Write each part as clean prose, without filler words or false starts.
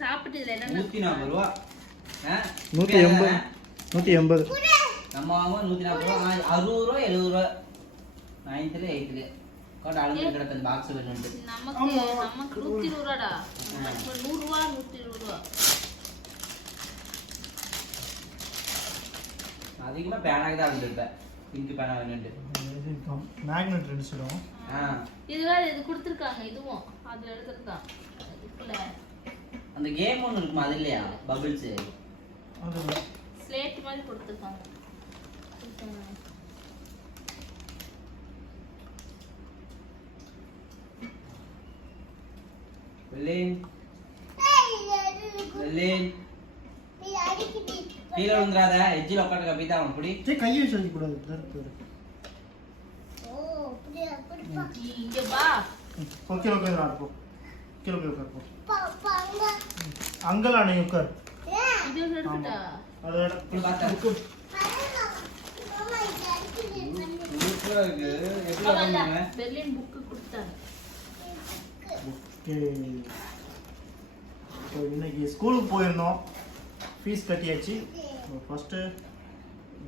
சாப்பிட்டதுல என்ன 140 ரூபா 180 நம்ம வாங்குவோம் 140 ரூபா 60 ரூபா 70 ரூபா 9th 8th கோட் அளந்து கிடக்கு அந்த பாக்ஸ் வேணும்னு நமக்கு 120 ரூபாடா 100 ரூபா 120 ரூபா அதிகமா பேனாக்கு தான் வந்துட்டேன் பிங்க் பேனா வேணும்னு மேக்னெட் ரெடிச்சிடும் இது கொடுத்திருக்காங்க இதுவும் அதுல எடுத்துறதான் இதுக்குள்ள அந்த கேம் ஒன்னு இருக்குமா அது இல்லையா பபிள்ஸ் அது ஸ்லேட் மாதிரி கொடுத்திருக்காங்க வெல்லின் கீழே விழுந்துடாத எஜ்ஜில் உட்காந்து கப்பிதான் அவன் பிடி கையை வச்சு கூடாது இங்க வா ஓகே ராப்போ கிலோ கர்ப்போ अंकल आने कर இது எடுத்துட்டா அது இப்படி பார்த்தா சூப்பரா இருக்கு எப்படி பண்ணுவீங்க பெர்லின் புக் கொடுத்தாங்க ஓகே तो இன்னைக்கு ஸ்கூலுக்கு போயிருந்தோம் ஃபீஸ் கட்டியாச்சு ஃபர்ஸ்ட்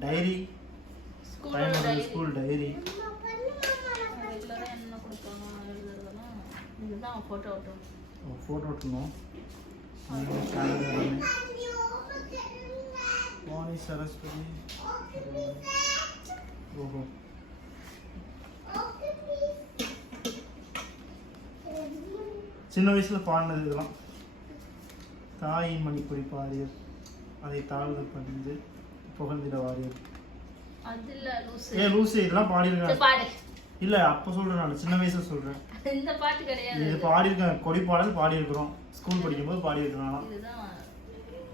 டைரி ஸ்கூல் டைரி ரெகுலரா என்ன கொடுப்பாங்க எழுதுறதுனா இதுதான் போட்டோ ஓட்டணும் வாணி சரஸ்வதி ஓஹோ சின்ன வயசுல பாடினது இதெல்லாம் தாயின் மணிப்பொறி பாரியர் அதை தாழ்வு பணிந்து புகழ்ந்திட வாரியர் லூசு இதெல்லாம் பாடியிருக்காங்க இல்ல அப்ப சொல்றேன் நான் சின்ன வயசுல சொல்றேன் இந்த பாட்டு கிடையாது இது பாடியிருக்கேன் கொடி பாடல் பாடியிருக்கிறோம் ஸ்கூல் படிக்கும்போது பாடியிருக்கிறோம்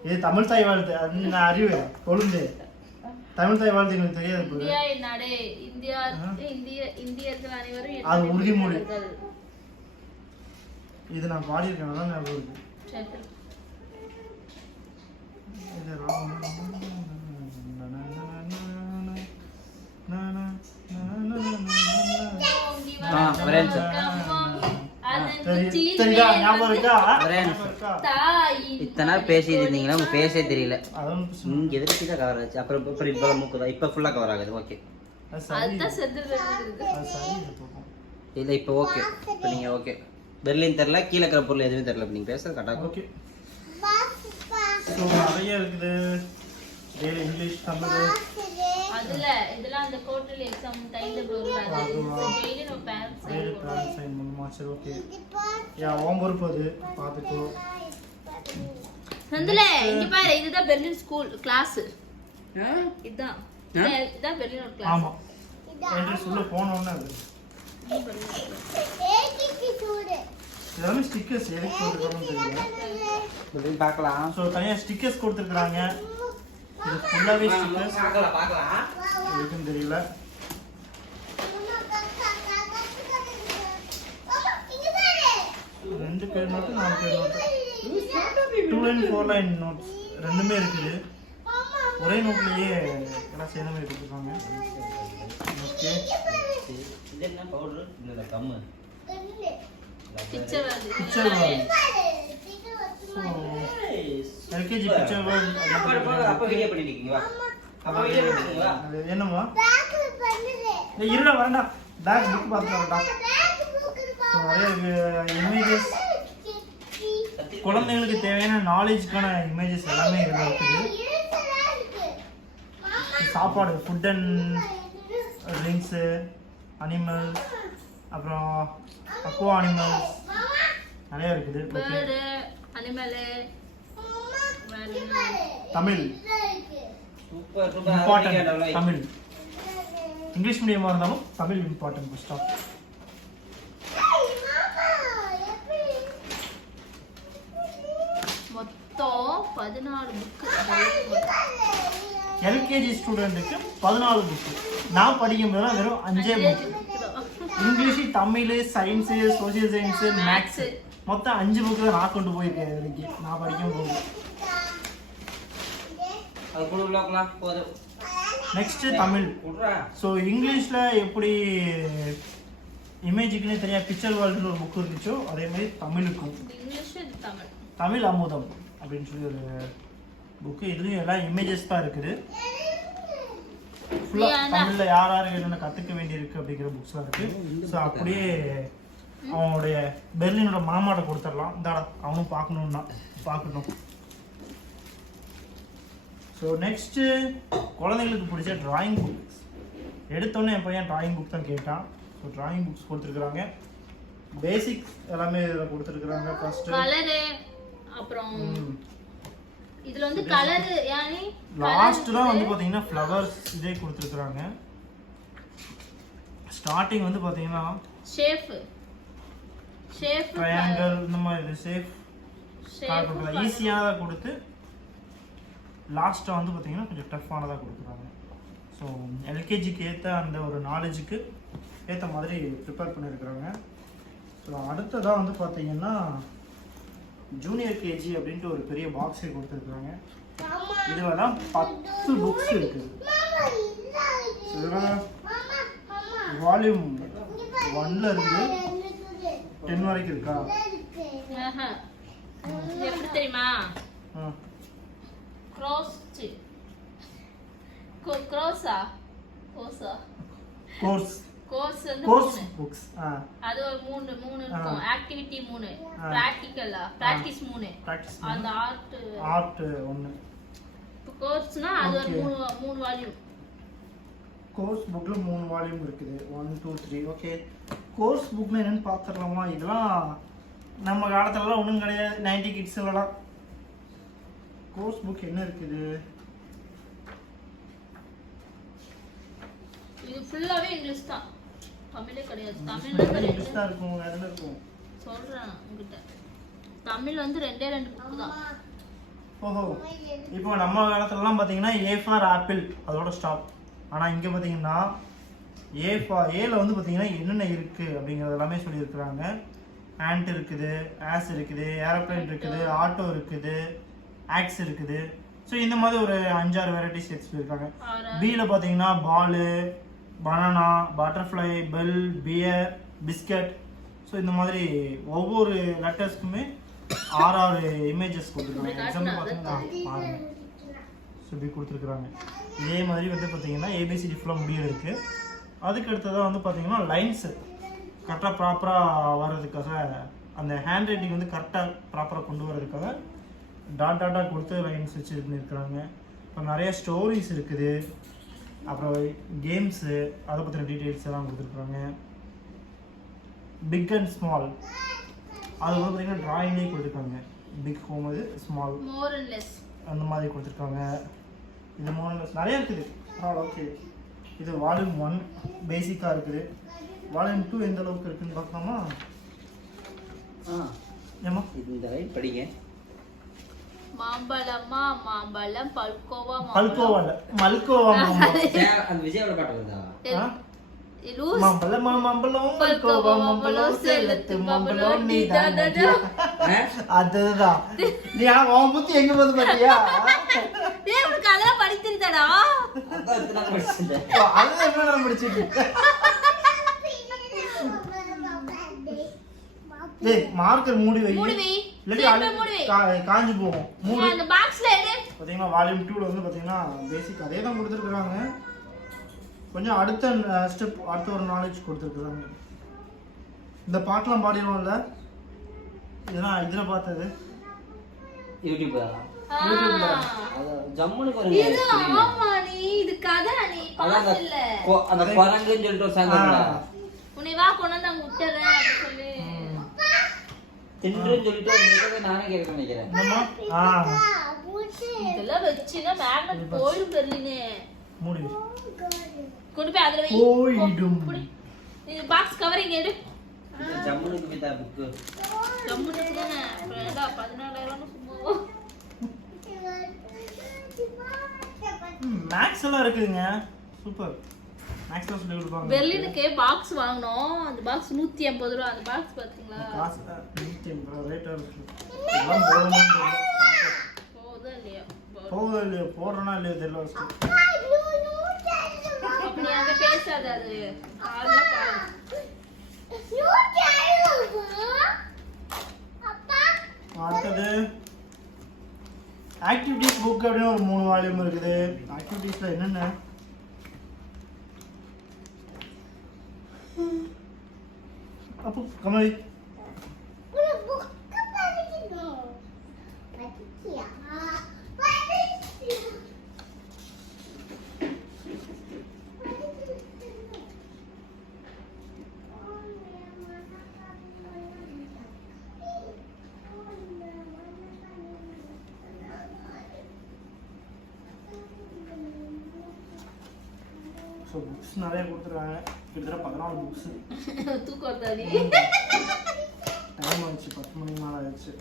இது தமிழ் தாய் வாழ்த்து அந்த அறிவு கொழுந்து தமிழ் தாய் வாழ்த்து எனக்கு தெரியாது இந்தியா நாடே இந்தியர்கள் அனைவரும் அது உறுதிமொழி இது நான் பாடியிருக்கேன் அதான் ஞாபகம் இருக்கு இத்தனை பேசிட்டு இருந்தீங்களா உங்க பேசே தெரியல இங்க எதிர்த்து கவர் ஆச்சு அப்புறம் இப்ப மூக்குதா இப்ப ஃபுல்லா கவர் ஆகுது ஓகே இல்ல இப்ப ஓகே இப்ப நீங்க ஓகே பெர்லின் தெரியல கீழே இருக்கிற பொருள் எதுவும் தெரியல நீங்க பேசுறது கரெக்டா ஓகே நிறைய இருக்குது இங்கிலீஷ் தமிழ் அதுல இதெல்லாம் அந்த குவார்ட்டர்லி எக்ஸாம் டைம்ல ப்ரோக்ராம் டெய்லி நம்ம பேரண்ட்ஸ் சைன் பண்ணுமா சரி ஓகே யா ஹோம்வொர்க் அது பாத்துக்கோ நந்தல இங்க பாரு இதுதான் பெர்லின் ஸ்கூல் கிளாஸ் இதான் பெர்லினோட கிளாஸ் ஆமா என்ட்ரன்ஸ் உள்ள போனோம்னா அது இதெல்லாம் ஸ்டிக்கர்ஸ் எதுக்கு போட்டுருக்காங்கன்னு தெரியல பார்க்கலாம் ஸோ தனியாக ஸ்டிக்கர்ஸ் கொடுத்துருக்குறாங்க இது ஃபுல்லாகவே ஸ்டிக்கர்ஸ் பார்க்கலாம் எதுக்குன்னு தெரியல ரெண்டு பேர் நோட்டு 4 பேர் நோட்டு 2 லைன் 4 லைன் நோட்ஸ் ரெண்டுமே இருக்குது ஒரே நோட்லேயே எல்லாம் சேர்ந்த மாதிரி கொடுத்துருக்காங்க ஓகே இது என்ன பவுடர் இல்லை கம்மு பிக்சர் எல்கேஜி பிக்சர் அப்ப வீடியோ பண்ணிட்டீங்களா அப்ப வீடியோ பண்ணிட்டீங்களா என்னம்மா இருடா வரண்டா பேக் புக் பார்த்து வரண்டா நிறைய இமேஜஸ் குழந்தைகளுக்கு தேவையான நாலேஜ்க்கான இமேஜஸ் எல்லாமே இதில் இருக்குது சாப்பாடு ஃபுட் அண்ட் ட்ரிங்க்ஸு அனிமல்ஸ் அப்புறம் அக்வா அனிமல்ஸ் நிறைய இருக்குது bird animal Tamil super important Tamil English மீடியமாக இருந்தாலும் தமிழ் இம்பார்ட்டன்ட் ஃபர்ஸ்ட் ஆஃப் மொத்தம் 14 புக் எல்கேஜி ஸ்டூடெண்ட்டுக்கு 14 புக்கு நான் படிக்கும் போதெல்லாம் வெறும் 5 book English Tamil science social science maths மொத்தம் 5 புக்கு தான் நான் கொண்டு போயிருக்கேன் இன்னைக்கு நான் படிக்கும் போது நெக்ஸ்ட் தமிழ் ஸோ இங்கிலீஷில் எப்படி இமேஜுக்குன்னு தனியாக பிக்சர் வேர்ல்டுன்னு ஒரு புக் இருந்துச்சோ அதே மாதிரி தமிழுக்கும் தமிழ் அமுதம் அப்படின்னு சொல்லி ஒரு புக்கு. இதுலேயும் எல்லாம் இமேஜஸ் தான் இருக்குது. ஃபுல்லாக தமிழில் யார் யார் என்னென்ன கற்றுக்க வேண்டியிருக்கு அப்படிங்கிற புக்ஸ்லாம் இருக்குது. ஸோ அப்படியே அவனுடைய பெர்லினோட மாமாட்ட கொடுத்துடலாம். இந்தாடா அவனும் பார்க்கணுன்னா பார்க்கணும். ஸோ நெக்ஸ்ட்டு குழந்தைங்களுக்கு பிடிச்ச ட்ராயிங் புக்ஸ். எடுத்தோன்னே என் பையன் ட்ராயிங் புக் தான் கேட்டான். ஸோ ட்ராயிங் புக்ஸ் கொடுத்துருக்குறாங்க. பேசிக்ஸ் எல்லாமே இதில் கொடுத்துருக்குறாங்க. ஃபர்ஸ்ட்டு கலரு, அப்புறம் இதில் வந்து கலரு யானி லாஸ்ட்லாம் வந்து பார்த்தீங்கன்னா ஃப்ளவர்ஸ் இதே கொடுத்துருக்குறாங்க. ஸ்டார்டிங் வந்து பார்த்தீங்கன்னா ஷேப் ட்ரையாங்கிள் இந்த மாதிரி ஷேப் ஈஸியாக கொடுத்து லாஸ்ட்டாக வந்து பார்த்தீங்கன்னா கொஞ்சம் டஃப்பானதாக கொடுக்குறாங்க. ஸோ எல்கேஜிக்கு ஏற்ற அந்த ஒரு நாலேஜுக்கு ஏற்ற மாதிரி ப்ரிப்பேர் பண்ணியிருக்கிறாங்க. ஸோ அடுத்ததாக வந்து பார்த்தீங்கன்னா ஜூனியர் கேஜி அப்படின்ட்டு ஒரு பெரிய பாக்ஸே கொடுத்துருக்குறாங்க. இதில் தான் 10 புக்ஸ் இருக்குது. இதெல்லாம் வால்யூம் 1ல இருந்து 10 வரைக்கும் இருக்கா? எப்படி தெரியுமா? கோர்ஸ் வந்து புக்ஸ். அது ஒரு 3 இருக்கும். ஆக்டிவிட்டி 3, பிராக்டிஸ் 3, அந்த ஆர்ட் 1. கோர்ஸ்னா அது ஒரு 3 வால்யூம். கோர்ஸ் புக்ல 3 வால்யூம் இருக்குது. 1 2 3. ஓகே, கோர்ஸ் புக்னா என்னன்னு பார்த்துடலாமா? இதெல்லாம் நம்ம காலத்துலலாம் ஒன்றும் கிடையாது. 90 கிட்ஸ் எல்லாம் கோர்ஸ் புக் என்ன இருக்குது? இது ஃபுல்லாவே இங்கிலீஷ் தான், தமிழே கிடையாது. தமிழ்ல இங்கிலீஷ் தான் இருக்கும். வேற என்ன இருக்கும் சொல்றேன் உங்ககிட்ட. தமிழ் வந்து 2 புக் தான். ஓஹோ, இப்போ நம்ம காலத்துலலாம் பார்த்தீங்கன்னா A ஃபார் ஆப்பிள் அதோட ஸ்டாப். ஆனால் இங்கே பார்த்தீங்கன்னா ஏல வந்து பார்த்தீங்கன்னா என்னென்ன இருக்குது அப்படிங்கிறது எல்லாமே சொல்லியிருக்கிறாங்க. ஆண்ட் இருக்குது, ஆஸ் இருக்குது, ஏரோப்ளைன் இருக்குது, ஆட்டோ இருக்குது, ஆக்ஸ் இருக்குது. ஸோ இந்த மாதிரி ஒரு 5-6 வெரைட்டிஸ் எடுத்து சொல்லியிருக்காங்க. பியில் பார்த்தீங்கன்னா ball, banana, butterfly, bell, bear, biscuit. So இந்த மாதிரி ஒவ்வொரு லெட்டர்ஸ்க்குமே 6 இமேஜஸ் கொடுத்துருக்காங்க. எக்ஸாம்பிள் பார்த்தீங்கன்னா பாருங்க, ஸோ இப்படி கொடுத்துருக்குறாங்க. இதே மாதிரி வந்து பார்த்தீங்கன்னா ஏபிசிடி ஃபுல்லாக முடிய இருக்குது. அதுக்கு அடுத்ததாக வந்து பார்த்தீங்கன்னா லைன்ஸு கரெக்டாக ப்ராப்பராக வர்றதுக்காக, அந்த ஹேண்ட் ரைட்டிங் வந்து கரெக்டாக ப்ராப்பராக கொண்டு வர்றதுக்காக டாட்டாக கொடுத்து லைன்ஸ் வச்சு இது பண்ணியிருக்கிறாங்க. இப்போ நிறைய ஸ்டோரிஸ் இருக்குது. அப்புறம் கேம்ஸு அதை பற்றின டீட்டெயில்ஸ் எல்லாம் கொடுத்துருக்குறாங்க. பிக் அண்ட் ஸ்மால் அது வந்து பார்த்தீங்கன்னா ட்ராயிங்லேயே கொடுத்துருக்காங்க. பிக் ஹோம் அது, ஸ்மால் அந்த மாதிரி கொடுத்துருக்காங்க. இது மோர் அண்ட் லெஸ் நிறைய இருக்குது. ஓகே, இது வால்யூம் 1 பேசிக்காக இருக்குது. வால்யூம் 2 எந்த அளவுக்கு இருக்குன்னு பார்க்கலாமா? ஏமா இந்த ரைட் படிங்க. மாம்பழமா மாம்பழம், பல்கோவா மல்கோவா அந்த விஜயோட பாட்டு வருதா? மாம்பழம் மாம்பழம் பல்கோவா மாம்பழம் சேலத்து மாம்பழம் நீதான். அதுதான் நீ அவன் புத்தி எங்க போது பாத்தியா? டேய் உனக்கு அதெல்லாம் படிச்சிருந்தடா. அதான் படிச்சிட்டேன். அது என்ன படிச்சிட்டு? டேய் மார்க்கர் மூடி வை. இல்லடி காஞ்சு போகும். மூடி அந்த பாக்ஸ்ல எடு. பாத்தீங்கன்னா வால்யூம் 2ல வந்து பாத்தீங்கன்னா பேசிக் அதே தான் கொடுத்துருக்காங்க. கொஞ்சம் அடுத்த ஸ்டெப், அடுத்த ஒரு நாலேஜ் கொடுத்துருக்குறாங்க. இந்த பாட்டெல்லாம் பாடிடுவோம்ல, இதெல்லாம் இதில் பார்த்தது யூடியூப்ல ஜம்முன்னு இது. ஆமா, நீ இது கதை நீ பாத்தல. அந்த குரங்குன்னு சொல்லிட்டு ஒரு சாங் இருக்குடா. உன்னை வா கொண்டு வந்து அங்க விட்டுறேன் அப்படி சொல்லி தின்றுன்னு சொல்லிட்டு நீங்க நானே கேட்க நினைக்கிறேன். இதெல்லாம் வச்சினா மேக்னெட் போயிடும். பெர்லினே மூடி கொண்டு போய் அதுல வை. போய்டும். இது பாக்ஸ் கவரிங் எடு. இது ஜம்முனுக்கு வித்தா புக். ஜம்முனுக்கு தானே. வேடா 14000 சும்மா. மேக்ஸ் எல்லாம் இருக்குங்க. சூப்பர். மேக்ஸ்ல சொல்லி கொடுப்பாங்க. பெர்லினுக்கு பாக்ஸ் வாங்குனோம். அந்த பாக்ஸ் 150 ரூபாய். அந்த பாக்ஸ் பாத்தீங்களா? காசு 150 ரேட்டா இருக்கு. எல்லாம் போடுறோம்னு போகுதா இல்லையா? போடுறனா இல்லையா தெரியல. அப்படி அங்க பேசாத. அது அதெல்லாம் பாரு. அடுத்தது ஆக்டிவிட்டிஸ் புக் அப்படின்னு ஒரு 3 வால்யூம் இருக்குது. ஆக்டிவிட்டிஸ்ல என்னென்ன அப்போ கமலி ஸோ புக்ஸ் நிறைய கொடுத்துருக்காங்க. கிட்டத்தட்ட 14 புக்ஸ். தூக்கம் தாடி டைம் ஆயிடுச்சு, 10 மணிக்கு மேலே ஆயிடுச்சு.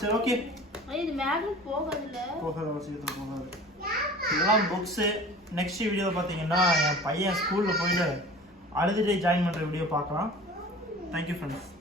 சரி ஓகே, இது மேக்னெட் போகாதுல்ல, போகாத அவசியத்தில் போகாது. இதெல்லாம் புக்ஸு. நெக்ஸ்ட் வீடியோவில் பார்த்தீங்கன்னா என் பையன் ஸ்கூலில் போயிட்டு அழுதுட்டு ஜாயின் பண்ணுற வீடியோ பார்க்கலாம். Thank you friends.